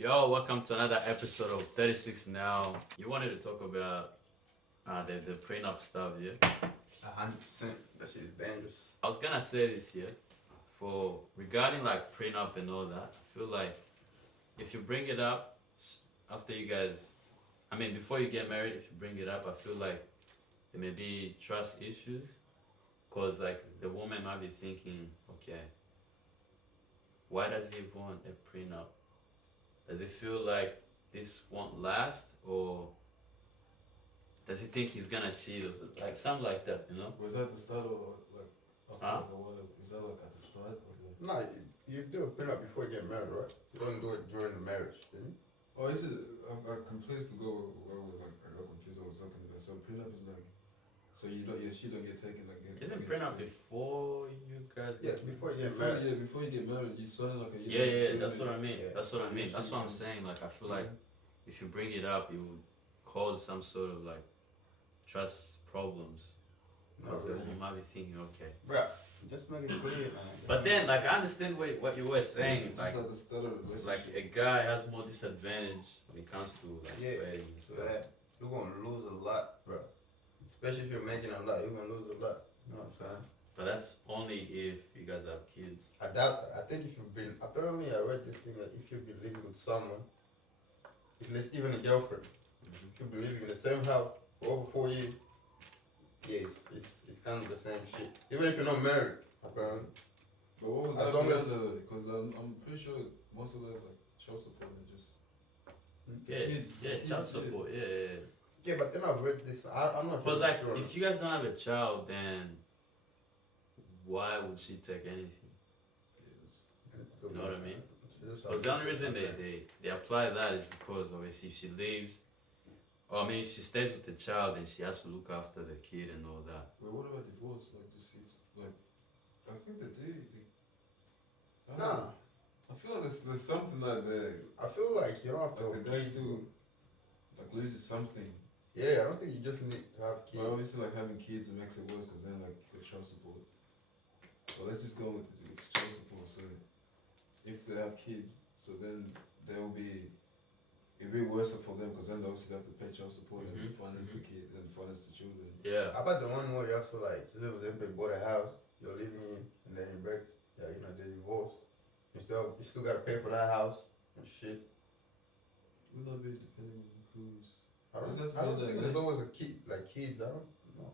Yo, welcome to another episode of 36 Now. You wanted to talk about the prenup stuff, yeah? 100%. That shit's dangerous. I was gonna say this, yeah? For regarding like prenup and all that, I feel like if you bring it up after you guys, before you get married, if you bring it up, I feel like there may be trust issues. Cause like the woman might be thinking, okay, why does he want a prenup? Does he feel like this won't last, or does he think he's gonna cheat or something? Like something like that, you know? Was that the start or like after Huh? like a while? Is that like at the start or like? Nah, you do a prenup before you get married, right? You don't do it during the marriage, do you? Oh, is it? I completely forgot what like I got confused what I was talking about. So prenup is like, so you don't, your shit don't get taken like. Isn't prenup before you guys Yeah, get before you get Before, married. yeah, before you get married, you sign like a Yeah, year. that's what I mean. Yeah. That's what I mean. Yeah. That's what I'm saying. Like I feel like if you bring it up, it would cause some sort of like trust problems. Because the woman might be thinking, okay. Bruh, just make it clear, man. But then, like, I understand what you were saying. Like Like, at the start of the relationship. like a guy has more disadvantage when it comes to like Yeah, wedding and so stuff. that you're gonna lose a lot, bro. Especially if you're making a lot, you're gonna lose a lot. You know what I'm saying? But that's only if you guys have kids. I doubt that. I think if you've been, apparently I read this thing that if you've been living with someone, at least even a girlfriend, Mhm. if you've been living in the same house for over 4 years, yeah, it's kind of the same shit. Even if you're not married, apparently. But what would As that long be as- under? Because I'm pretty sure most of those like child support and just. Yeah, kids- yeah, kids, child yeah. support, yeah. Yeah, but then I've read this. I'm not But really like, sure. if you guys don't have a child, then why would she take anything? You know what I mean? Because the only reason they apply that is because obviously if she leaves, or if she stays with the child, then she has to look after the kid and all that. Wait, what about divorce? Like, just it's like, I think they do. I don't Nah, know. I feel like there's something like the I feel like you don't have to like have the guy kids. still like loses something. Yeah, I don't think you just need to have But kids. obviously, like having kids it makes it worse because then like the child support. But let's just go with the child support. So if they have kids, so then there will be it'll be worse for them because then they obviously have to pay child support and Mhm, finance the kid and finance the children. Yeah. How about the one where you have to like, for example, you bought a house, you're living in, and then you break, yeah, they divorce. You still gotta pay for that house and shit. Will that be depending on who's? I don't, Does that I don't mean think like there's that? always a kid, like kids. I don't know.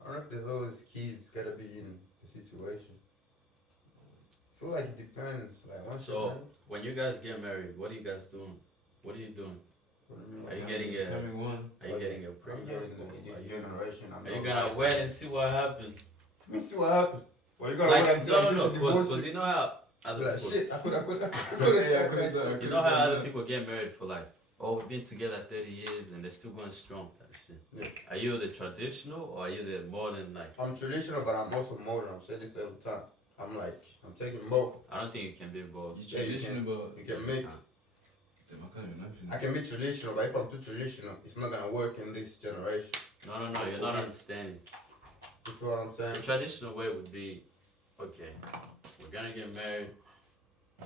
I don't know if there's always kids gotta be in the situation. I feel like it depends. Like once you're So married, when you guys get married, what are you guys doing? What are you doing? what do you mean? Are you getting a? Becoming one. Are you getting a I'm prenup? getting or this Are you, generation. I'm are you not gonna like- wait and see what happens? Let me see what happens. Well, you gotta Like wait until no, she divorces because you know how other Like people. shit, I could Yeah, I have could've said done- that shit. You know how other people get married for like, oh, we've been together 30 years and they're still going strong. Type shit. Yeah. Are you the traditional or are you the modern? Like, I'm traditional, but I'm also modern. I'm saying this every time. I'm taking both. I don't think you can be both. You Yeah, you traditional, but You can mix. Damn, I can't even mention I can be traditional, but if I'm too traditional, it's not gonna work in this generation. No, you're not understanding. You feel what I'm The saying? traditional way would be, okay, we're gonna get married,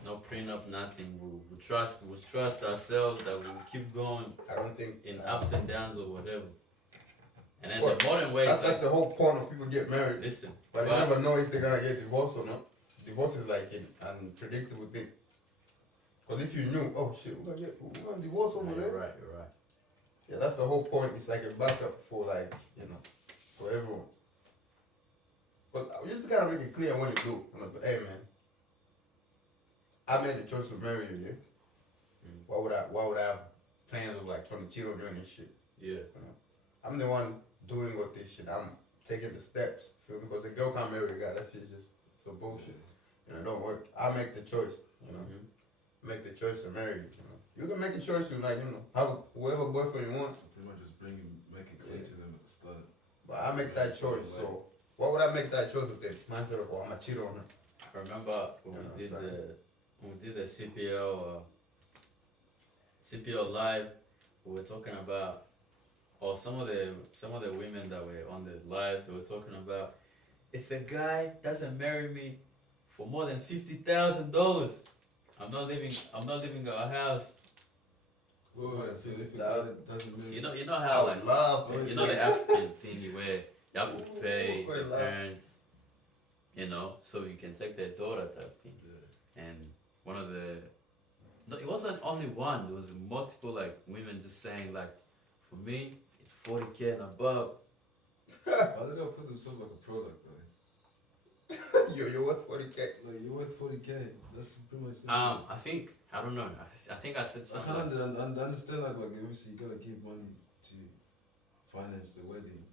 no prenup, nothing. We'll trust ourselves that we'll keep going I don't think in ups and downs or whatever. And then Well, the modern way is that's like, the whole point of people get married. listen, But you what- never know if they're gonna get divorced or not. Divorce is like an unpredictable thing. Because if you knew, oh shit, we're gonna divorce over you're there. right. Yeah, that's the whole point. It's like a backup for like, for everyone. But you just gotta make it clear when you do. I'm like, hey man, I made the choice to marry you, yeah? Mm. Why would I have plans of like trying to cheat on you and shit? Yeah. I'm the one doing all this shit. I'm taking the steps. Feel me? Because a girl can't marry a guy. That shit's just some bullshit. It don't work. I make the choice, Mhm. Make the choice to marry you, You can make a choice to like, have whoever boyfriend you want. So pretty much just make it clear to them at the start. But I make that choice, so why would I make that choice with the mindset of, oh, I'm a cheater on her? I remember when Yeah, we did sorry. the CPL live, we were talking about, or some of the women that were on the live, they were talking about, if a guy doesn't marry me for more than $50,000, I'm not leaving our house. Well, so if it doesn't mean. You know I how would like love you know the African thing where you have to pay Ooh, I the love- parents, you know, so you can take their daughter type thing. Yeah. And one of the no, it wasn't only one. There was multiple like women just saying like, for me, it's 40K and above. Why they gotta put themselves like a product, though? You're worth 40K. Like, you're worth 40K. That's pretty much it. I think I don't know. I think I said I something. can't Like, understand that, like, obviously you gotta keep money to finance the wedding.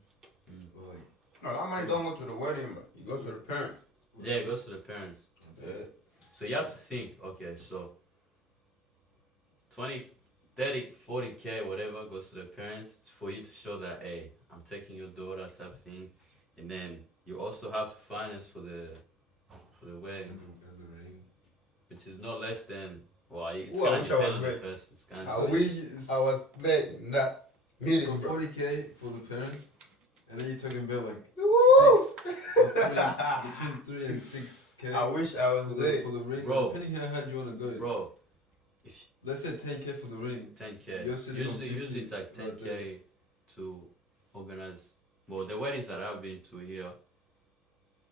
Mm. But, like, No, that money don't go to the wedding, but it goes to the parents. yeah, it goes to the parents. Yeah. So you have to think, okay, so 20, 30, 40K, whatever, goes to the parents for you to show that, hey, I'm taking your daughter type thing. And then you also have to finance for the wedding, and the ring. which is no less than, well, it's Ooh, I kind of wish I was dependent on the there. person. It's kind I of, wish I was there in that meeting, So bro. 40K for the parents, and then you're talking about like Woo! between 3 and 6K I wish I was for there. the ring. Bro. Depending on how you wanna go. bro, Let's say 10K for the ring. 10K. You're sitting on Usually it's like 50 right there. 10K to organize. Well, the weddings that I've been to here,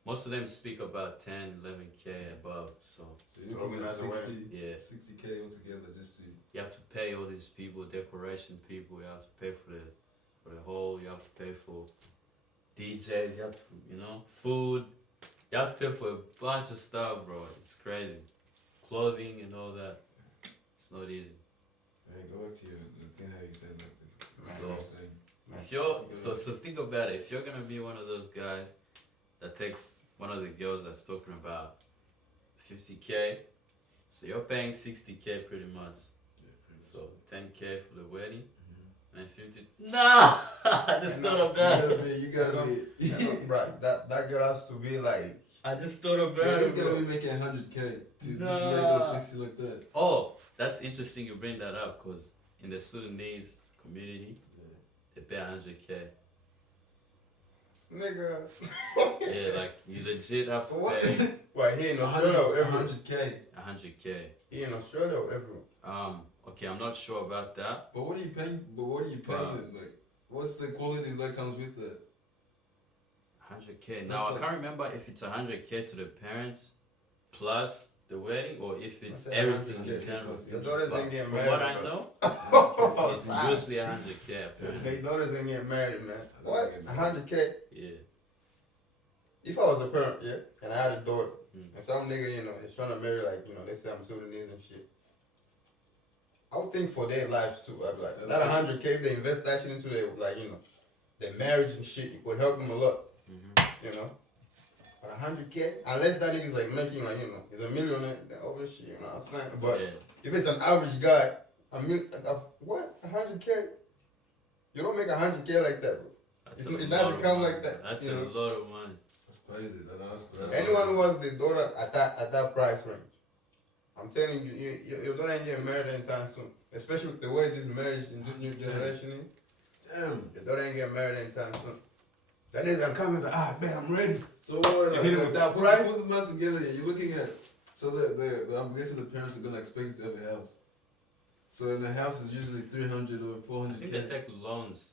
most of them speak about 10, 11K above. So So you're looking at Organize the wedding. 60, yeah, 60K altogether just to. you have to pay all these people, decoration people. You have to pay for the whole. You have to pay for DJs. You have to, food. You have to pay for a bunch of stuff, bro. It's crazy. Clothing and all that. It's not easy. Alright, go back to the thing how you said like the So- what you're saying. If you're so think about it. If you're gonna be one of those guys that takes one of the girls that's talking about 50K, so you're paying 60K pretty much. Yeah, pretty So 10K for the wedding Mhm. and 50. Nah, I just thought of that. You gotta be. Yeah, no, bro, that girl has to be like, I just thought of Yeah, that. he's gotta be making 100K to just Nah. make it 60 like that. Oh, that's interesting. You bring that up because in the Sudanese community, Yeah. they pay 100K. nigga. Yeah, like you legit have to What? pay Well, he in Australia or everyone. 100K. 100K. He in Australia or everyone. Okay, I'm not sure about that. But what are you paying? But what are you paying Wow. them? Like, what's the qualities that comes with that? 100K. Now That's I like- can't remember if it's 100K to the parents plus the wedding or if it's I said everything 100K in general. because Your daughters But ain't getting from married. what I bro. know, Oh, it's sad. usually 100K apparently. They daughters ain't getting married, man. I don't What? get married. 100K? Yeah. If I was a parent, yeah, and I had a daughter, Mm. and some nigga, is trying to marry, like, let's say I'm Sudanese and shit. I would think for their lives too. I'd be like, that 100K, if they invest that shit into their, like, their marriage and shit, it would help them a lot, Mhm. But 100K, unless that nigga's like making, like, he's a millionaire, then over shit, you know what I'm saying? But Yeah. if it's an average guy, what? 100K? You don't make 100K like that, bro. That's It a doesn't lot of come money. like that, That's you a know. lot of money. That's crazy. That's crazy. Anyone who wants their daughter at that price range, I'm telling you, your daughter ain't getting married anytime soon. Especially with the way this marriage in this new generation is. Damn. Your daughter ain't getting married anytime soon. That nigga gonna come and say, man, I'm ready. So what? You hit him with that price? Put the math together here. You're looking at. So I'm guessing the parents are gonna expect you to have a house. So in the house is usually 300 or I 400K. think they take loans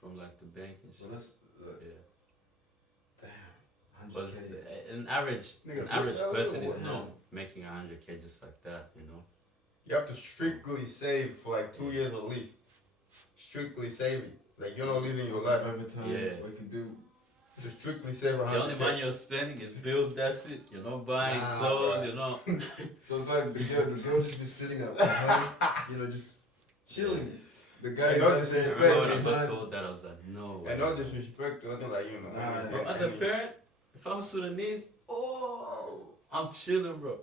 from like the bank and So shit. that's Yeah. damn. But 100K. an average Nigga, person is what? not making 100K just like that. You have to strictly save for like 2 years at least. Strictly saving. Like you're not living your life. Over time, Yeah. what you can do. To strictly save The only money 100K. you're spending is bills. That's it. You're not buying Nah, clothes. bro. You're not. So it's like the girl just be sitting up behind, just chilling. The guy I is know out this there is I bad. remember when I got behind. told that I was like, no. And no disrespect to nothing like, Nah, Bro, as a parent, if I'm Sudanese, I'm chilling, bro.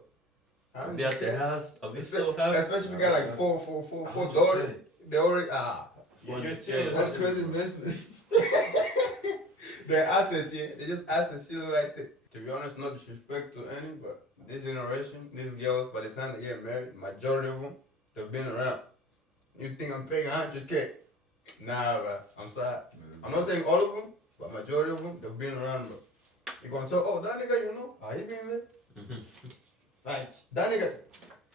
I'll be at the house. I'll be so happy. Especially if you got like four daughters. They already, you're 400K, chilling. That's crazy investment. They're assets, yeah. They're just assets chilling right there. To be honest, no disrespect to any, but this generation, these girls, by the time they get married, majority of them, they've been around. You think I'm paying 100K? Nah, bro. I'm sorry. I'm not saying all of them, but majority of them, they've been around, bro. You're gonna tell, that nigga, he been there? Like, that nigga,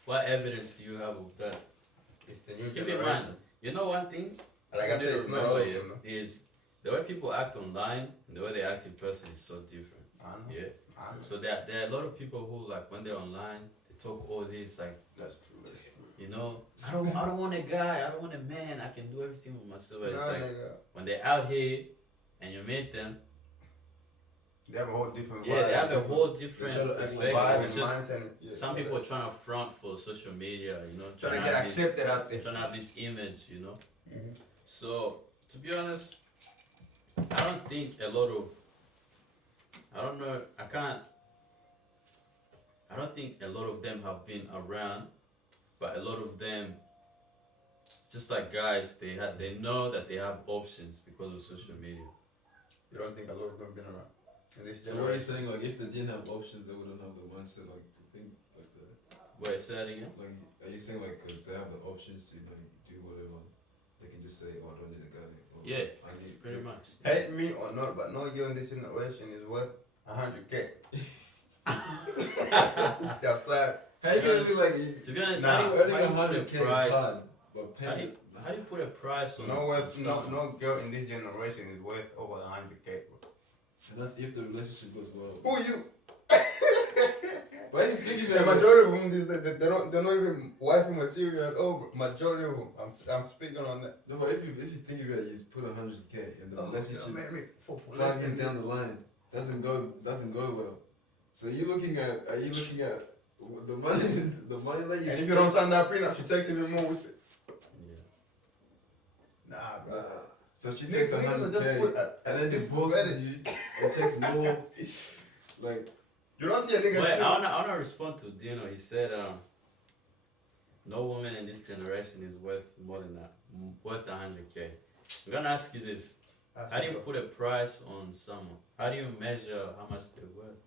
What evidence do you have of that? It's the new Keep in generation. mind, you know one thing. Like I you said, need to it's not all remember of here them. No? is the way people act online and the way they act in person is so different. I know. Yeah. I know. So there are a lot of people who like when they're online, they talk all this like, That's true. That's true. you know, I don't want a guy, I don't want a man, I can do everything with myself. But it's Nah, like nigga. when they're out here and you meet them, They have a whole different yeah, vibe. they have a whole They different try to act perspective. like vibe It's and just mindset. Yeah, some people are trying to front for social media, you know, trying to to get have this- accepted out there. trying to have this image, you know. Mhm. So to be honest, I don't think a lot of I don't know I don't think a lot of them have been around, but a lot of them just like guys they know that they have options because of social media. You don't think a lot of them been around in this So what are you generation? saying? Like, if they didn't have options, they wouldn't have the mindset like to think like that. Wait, say that again? Like, are you saying like because they have the options to like do whatever, they can just say, oh, I don't need a guy. Or, Yeah, I need pretty much. Hate me or not, but no girl in this generation is worth 100K. That's like, How you gonna be like To be honest, Nah. how do earning you put a 100K is price? hard, but How do paying how do you put a price on no worth, no, something? no girl in this generation is worth over 100K. Bro. and that's if the relationship goes well. Who you? Why you think The about it? majority of them these days, they're not even wifey material at all. Bro. Majority of them, I'm speaking on that. No, but if you think about it, you just put 100K and the relationship for 5 years down the line doesn't go well. So are you looking at the money that you And if you don't sign that prenup, she takes even more with it. Yeah. Nah, bro. So she takes Niggas are just 100K put and then it's divorces better. you and takes more. Like, You don't see a nigga. Wait, cheat. I wanna respond to Dino. He said, no woman in this generation is worth more than that, worth 100K. I'm gonna ask you this: That's how do you what- put a price on someone? How do you measure how much they're worth?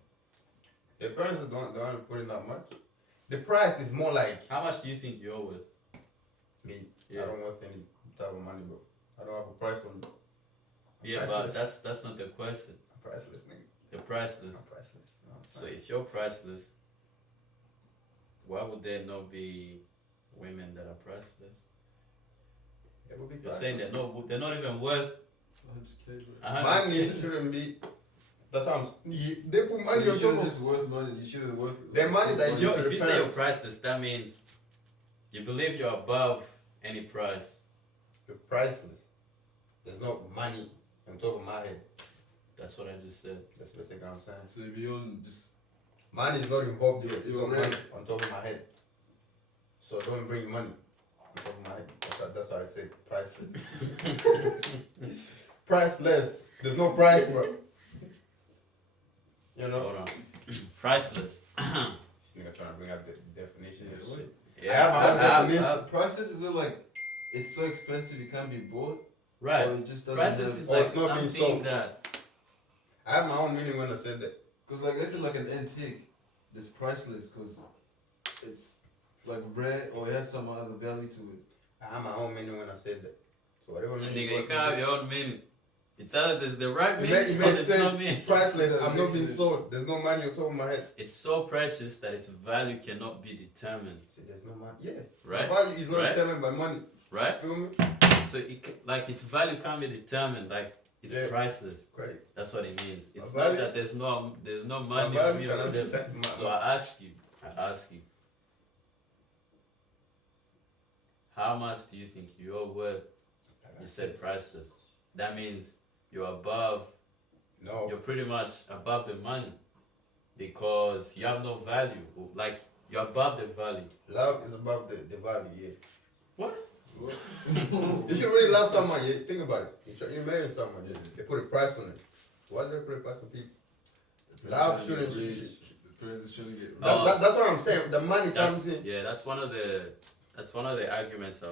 The parents don't put in that much. The price is more like How much do you think you're worth? me. Yeah. I don't want any type of money, bro. I don't have a price on me. Yeah, but that's not the question. I'm priceless, nigga. The priceless. I'm priceless. You know what I'm So saying? if you're priceless, why would there not be women that are priceless? It will be You're saying they're not even worth 100K, bro. 100K. money shouldn't be. That's how they put money You on top shouldn't of just worth money. You shouldn't worth. The money that If, you- you're, to if the you say you're parents. priceless, that means you believe you're above any price. You're priceless. There's no money on top of my head. That's what I just said. That's basically what I'm saying. So beyond just Money is not involved here. It's You're not right. money on top of my head. So don't bring money on top of my head. That's what I say. Priceless. Priceless. There's no price, bro. You know? Hold on. Priceless. This nigga trying to bring up the definition. Yeah, of what? shit. Yeah. I have my own definition. prices is it like it's so expensive it can't be bought, Right. or it just doesn't Priceless have, is Oh, like it's not being something sold. that. I have my own meaning when I said that. because like this is like an antique that's priceless because it's like rare or it has some other value to it. I have my own meaning when I said that. So whatever meaning Nigga, you you got can't have to your own meaning. It's either there's the right it meaning made, it or made there's no sense. meaning. Priceless. That I'm not makes being sense. sold. There's no money on top of my head. It's so precious that its value cannot be determined. See, there's no money. Yeah. Right? The value is not Right? determined by money. Right? Feel me? So like its value can't be determined. Like it's Yeah. priceless. Great. That's what it means. It's My not value- that there's no My money or value me or cannot whatever. detect my. So I ask you, how much do you think you're worth? You said priceless. That means you're above, No. you're pretty much above the money because you have no value. Like you're above the value. Love is above the value, yeah. What? If you really love someone, yeah, think about it. You marry someone, yeah, they put a price on it. Why do they put a price on people? Love shouldn't- The parents are trying to get Oh. That's what I'm saying. The money comes That's in. yeah. That's one of the arguments I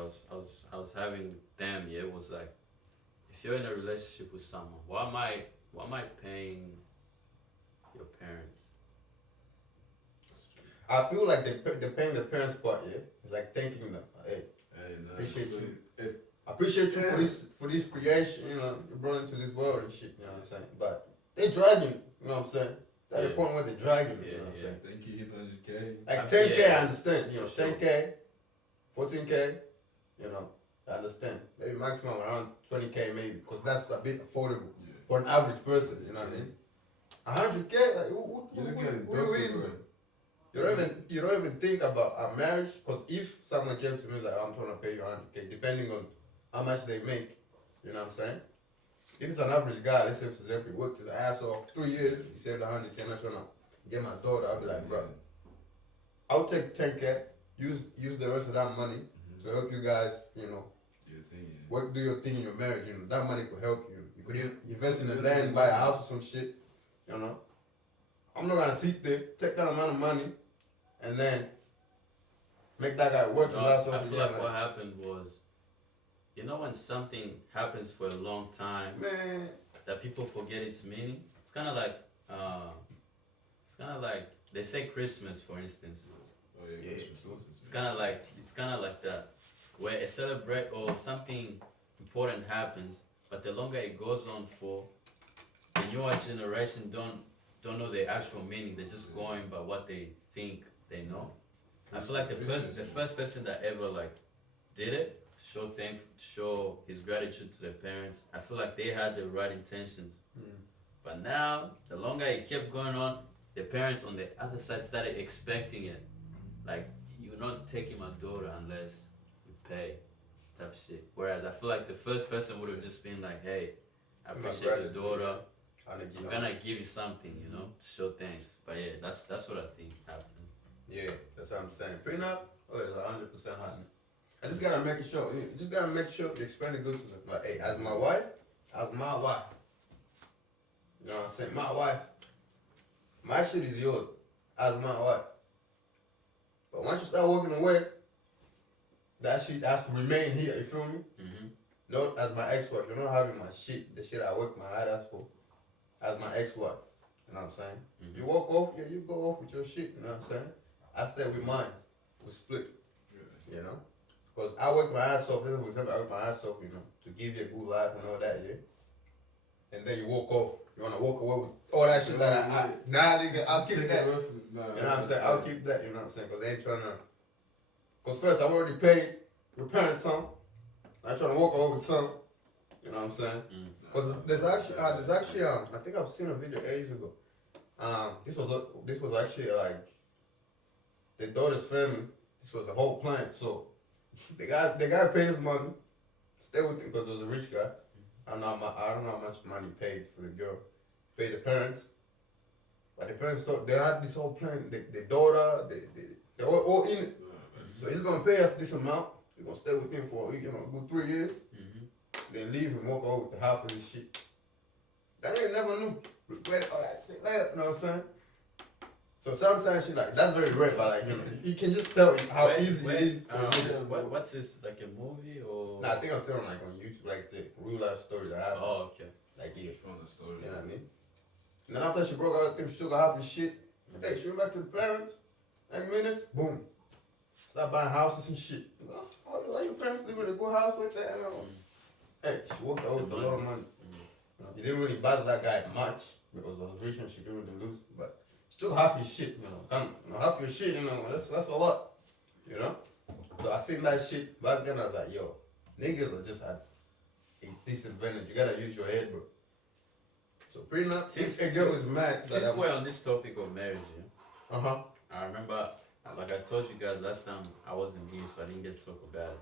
was having with them. Yeah, was like, if you're in a relationship with someone, why am I paying your parents? I feel like they're paying the parents part, yeah. It's like thanking them. Hey, And, Appreciate so you. it- I appreciate you for this creation, you know, you brought into this world and shit, you know what I'm saying? But they're dragging, you know what I'm saying? At the Yeah. point where they're dragging, you Yeah, know what I'm yeah. saying? thank you, he's 100K. 100K. Like 10K, Yeah. I understand. You know, Sure. 10K, 14K. You know, I understand. Maybe maximum around 20K, maybe, because that's a bit affordable Yeah. for an average person. You know what I mean? 100K, like You look at it, who doctor, is? bro. You don't even think about a marriage, because if someone came to me like, I'm trying to pay you 100K, depending on how much they make, you know what I'm saying? If it's an average guy, let's say for example, he worked his ass off 3 years, he saved 100K, not trying to get my daughter, I'll be like, bro, I'll take 10K, use the rest of that money to help you guys, you know, do your thing in your marriage. You know, that money could help you. You could even invest in the land, buy a house or some shit. You know, I'm not gonna sit there, take that amount of money, and then make that guy work his ass I off feel again. like what happened was, you know, when something happens for a long time, Man, that people forget its meaning. It's kind of like, they say Christmas, for instance. Oh yeah, Yeah. Christmas. It's kind of like that, where a celebrate or something important happens, but the longer it goes on for, the newer generation don't know the actual meaning. They're just going by what they think they know. I feel like the first person that ever like did it, show his gratitude to their parents. I feel like they had the right intentions. But now, the longer it kept going on, the parents on the other side started expecting it. Like, you're not taking my daughter unless you pay, type shit. Whereas I feel like the first person would have just been like, hey, I My appreciate your gratitude, daughter. I'm I'm gonna give you something, you know, to show thanks. But yeah, that's what I think happened. Yeah, that's what I'm saying. Prenup, oh, it's 100% happening. I just gotta make sure. You just gotta make sure you explain it good to them. Like, hey, as my wife, you know what I'm saying? My wife, my shit is yours, as my wife. But once you start walking away, that shit has to remain here. You feel me? Mm-hmm. Not as my ex-wife. You're not having my shit, the shit I work my ass for, as my ex-wife. You know what I'm saying? Mhm. You walk off, yeah, you go off with your shit. You know what I'm saying? I stay with mine. We split. You know? Because I work my ass off, for example, I work my ass off, you know, to give you a good life and all that, yeah? And then you walk off. You wanna walk away with all that shit that nah, nigga, I'll keep that. You know what I'm saying? I'll keep that, you know what I'm saying? Because they ain't trying to. Because first, I've already paid your parents some. I'm trying to walk away with some. You know what I'm saying? Because there's actually, I think I've seen a video ages ago. This was actually like the daughter's family. This was a whole plan. So the guy pays money, stay with him because he was a rich guy. I don't know how much money paid for the girl. Paid the parents, but the parents thought they had this whole plan. The daughter, they were all in it. So he's gonna pay us this amount. We're gonna stay with him for a good 3 years. Then leave and walk over with half of his shit. That nigga never knew. Regret all that shit later, you know what I'm saying? So sometimes she like, that's very rare, but like, you can just tell how easy it is. What's this, like a movie or? Nah, I think I've seen on like on YouTube, like it's a real life story that happened. Oh, okay. Like, yeah, From the story. you know what I mean? And then after she broke out with him, she took half his shit. Hey, she went back to the parents. Next minute, boom. Start buying houses and shit. Why your parents live in a good house like that? Hey, she walked out with a lot of money. He didn't really bother that guy much because it was rich and she didn't really lose. But still half his shit, half your shit, that's a lot, you know? So I seen that shit back then. I was like, yo, niggas are just at a disadvantage. You gotta use your head, bro. So prenup, if a girl is mad, since we're on this topic of marriage, uh-huh. I remember, like I told you guys last time, I wasn't here, so I didn't get to talk about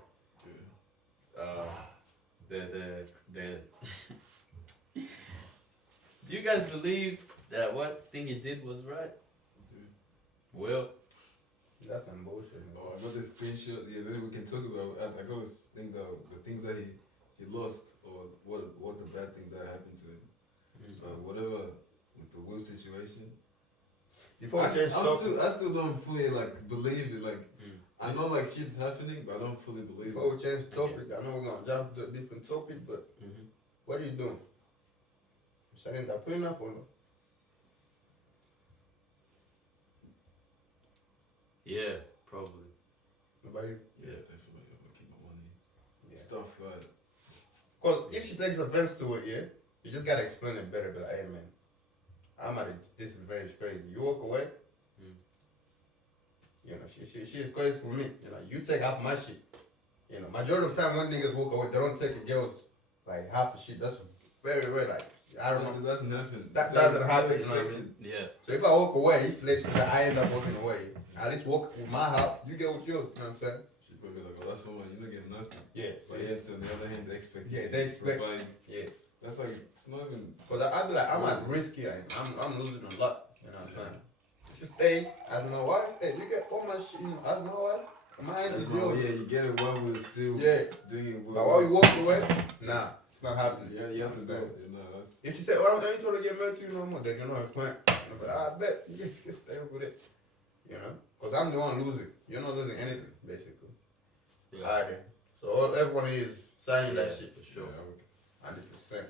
it. The do you guys believe that what thing he did was right? Well, That's some bullshit. Oh, I got the screenshot. Yeah, then we can talk about. I always think that the things that he lost, or what the bad things that happened to him, whatever with the will situation. Before I still don't fully like believe it. Like I know like shit's happening, but I don't fully believe it. Before we change the topic, I know we're gonna jump to a different topic, but what are you doing? You setting that prenup or no? yeah, probably. What about you? Yeah, definitely. I'm gonna keep my money. Yeah. Stuff. Because if she takes offense to it, yeah, you just gotta explain it better. Be like, hey man, I'm at a disadvantage, crazy. You walk away, You know, she's crazy for me. You know, you take half my shit. You know, majority of the time when niggas walk away, they don't take a girl's like half the shit. That's very rare. Like I don't know. That doesn't happen. That doesn't happen. You know what I mean? Yeah. So if I walk away, if let's say I end up walking away, at least walk with my half. You get with yours. You know what I'm saying? She probably like, oh, that's for money. You're not getting nothing. Yeah. But yes, on the other hand, they expect. Yeah, you they to expect- provide. Yeah. That's like it's not even. Cause I be like, I'm at risk here. I'm losing a lot. You know what I'm saying? Just stay as my wife. Hey, you get all my shit. You know, as my wife. Mine is yours. Yeah, you get it while we're still doing it. But while you walk away, nah, it's not happening. Yeah, you have to do it. No, that's. If you say, "Oh, I ain't trying to get married to you no more," then you know a plan. But I bet you can stay with it. You know, cause I'm the one losing. You're not losing anything, basically. Yeah. Alright. So everyone is signing that shit for sure. Yeah, 100%.